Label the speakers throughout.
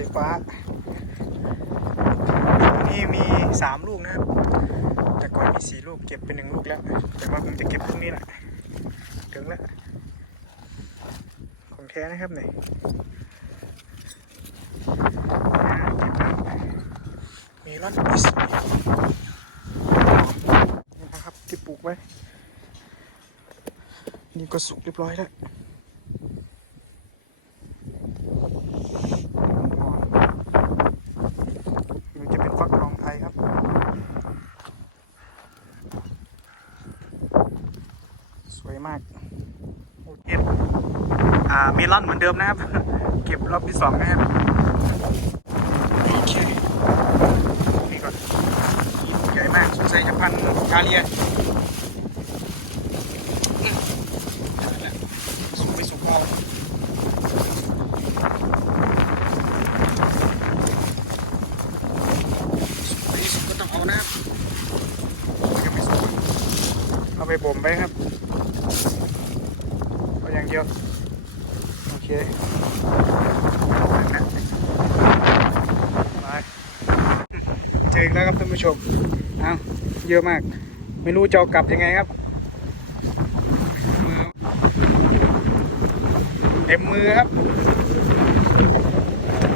Speaker 1: อยฟ้า นี่มีสามลูกนะครับ แต่ก่อนมีสี่ลูกเก็บเป็นหนึ่งลูกแล้ว แต่ว่าผมจะเก็บพรุ่งนี้แหละถึงแล้วของแท้นะครับเนี่ยอ่าเก็บแล้วมีร่อนอิสนี่นะครับที่ปลูกไว้ นี่ก็สุกเรียบร้อยแล้วมันจะเป็นฟักทองไทยครับ สวยมากเก็บอ่าเมลอนเหมือนเดิมนะครับ เก็บรอบที่สองนะครับโอเคนี่ก่อนใหญ่มากสงสัยจะพันชาเลียอืมนั่นแหละสูงไปสูงเอาสูงไปสูงก็ต้องเอานะครับยังไม่สูงเอา ไปบ่มไปครับเอาอย่างเดียว โอเคนั่นแหละไปเจอแล้วครับท่านผู้ชมเอ้าเยอะมาก ไม่รู้จะกลับยังไงครับเต็มมือครับ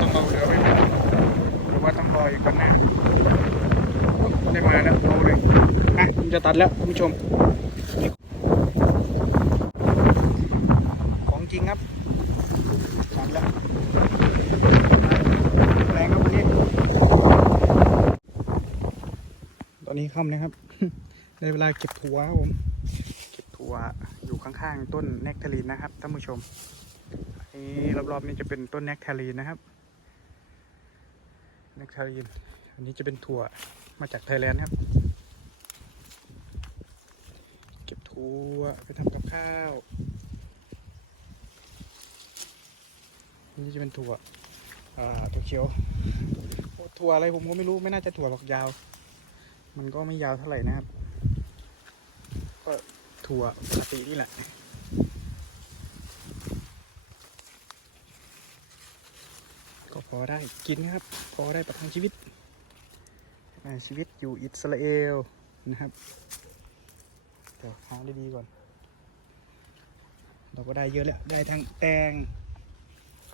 Speaker 1: ต้องเอาเหลือไว้นหรือว่าต้องรออีกกันหน้าได้มาแล้วเอาเลยอะผมจะตัดแล้วท่านผู้ชมนี่ของจ ริงครับตัดแล้วแรงครับวันนี้ ตอนนี้ค่ำนะครับ ในเวลาเก็บถั่วผม เก็บถั่วอยู่ข้างๆ ต้นแนคทารีนนะครับท่านผู้ชมนนี้รอบๆนี้จะเป็นต้นแนคทารีนนะครับแนคทารีน อันนี้จะเป็นถั่วมาจากไทยแลนด์ครับเก็บถั่วไปทำกับข้าว อั นนี้จะเป็นถั่วอ่าถั่วเขียวถั่วอะไรผมก็ไม่รู้ไม่น่าจะถั่วหรอกยาว มันก็ไม่ยาวเท่าไหร่นะครับ ก็ถั่วปกตินี่แหละก็พอได้กินนะครับ พอได้ประทังชีวิตชีวิตอยู่อิสราเอลนะครับเดี๋ยวหาดีๆก่อน เราก็ได้เยอะแล้ว ได้ทั้งแตง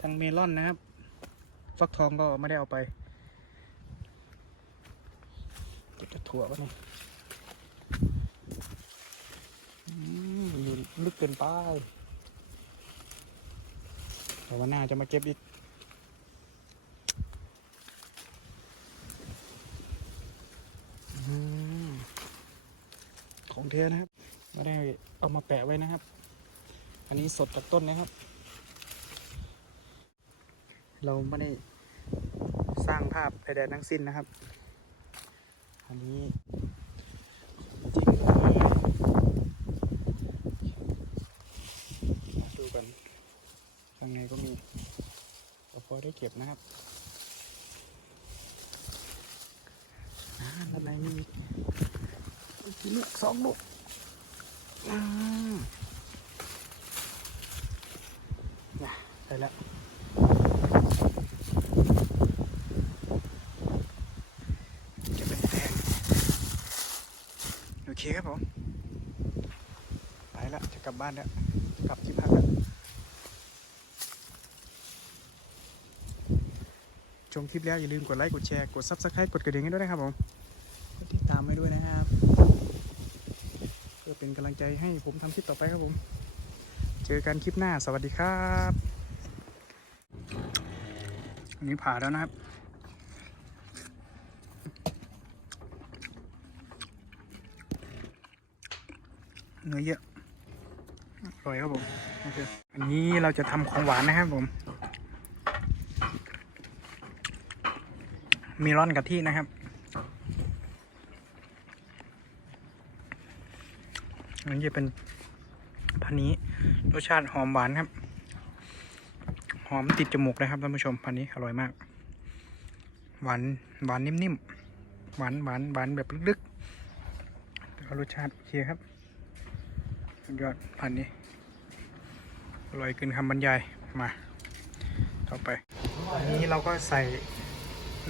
Speaker 1: ทั้งเมลอนนะครับ ฟักทองก็ไม่ได้เอาไปเก็บจะถั่ววะเนี่ยอืมอยู่ลึกเกินไปแต่ว่าน่าจะมาเก็บอีกของเทนะครับ ไม่ได้เอามาแปะไว้นะครับ อันนี้สดจากต้นนะครับ เราไม่ได้สร้างภาพใดๆทั้งสิ้นนะครับ อันนี้จริงดูกันข้างในก็มีก็พอได้เก็บนะครับอ่าด้านในมีสองลูกอ่าน่ะได้แล้ว เก็บเป็นแทนโอ เคครับผม ไปล้วจะกลับบ้านแล้วจะกลับที่พักแล้วชมคลิปแล้วอย่าลืมกดไลค์กดแชร์กด Subscribe กดกระดิ่งให้ด้วยนะครับผมกดติดตามให้ด้วยนะครับ เพื่อเป็นกำลังใจให้ผมทำคลิปต่อไปครับผม เจอกันคลิปหน้าสวัสดีครับ อันนี้ผ่าแล้วนะครับ เนื้อเยอะอร่อยครับผมอันนี้เราจะทำของหวานนะครับผม มีร่อนกะทินะครับ อันนี้จะเป็นพันนี้รสชาติหอมหวานครับ หอมติดจมูกเลยครับท่านผู้ชมพันนี้อร่อยมาก หวานหวานนิ่มๆหวานหวานหวานแบบลึกๆรสชาติโอเคครับ สุดยอดพันนี้อร่อยเกินคำบรรยายมา ต่อไปอันนี้เราก็ใส่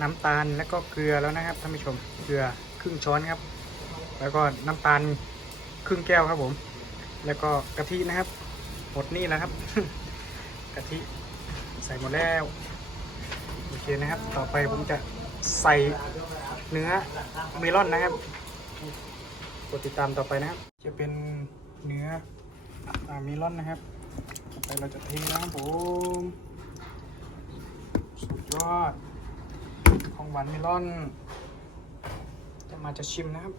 Speaker 1: น้ำตาลแล้วก็เกลือแล้วนะครับท่านผู้ชมเกลือครึ่งช้อนครับ แล้วก็น้ำตาลครึ่งแก้วครับผม แล้วก็กะทินะครับหมดนี่แล้วครับกะทิใส่หมดแล้วโอเคนะครับ ต่อไปผมจะใส่เนื้อเมลอนนะครับกดติดตามต่อไปนะครับ จะเป็น เนื้ออาเมลอนนะครับต่อไปเราจะเทนะครับผมสุดยอดของหวานเมลอนจะมาจะชิมนะครับ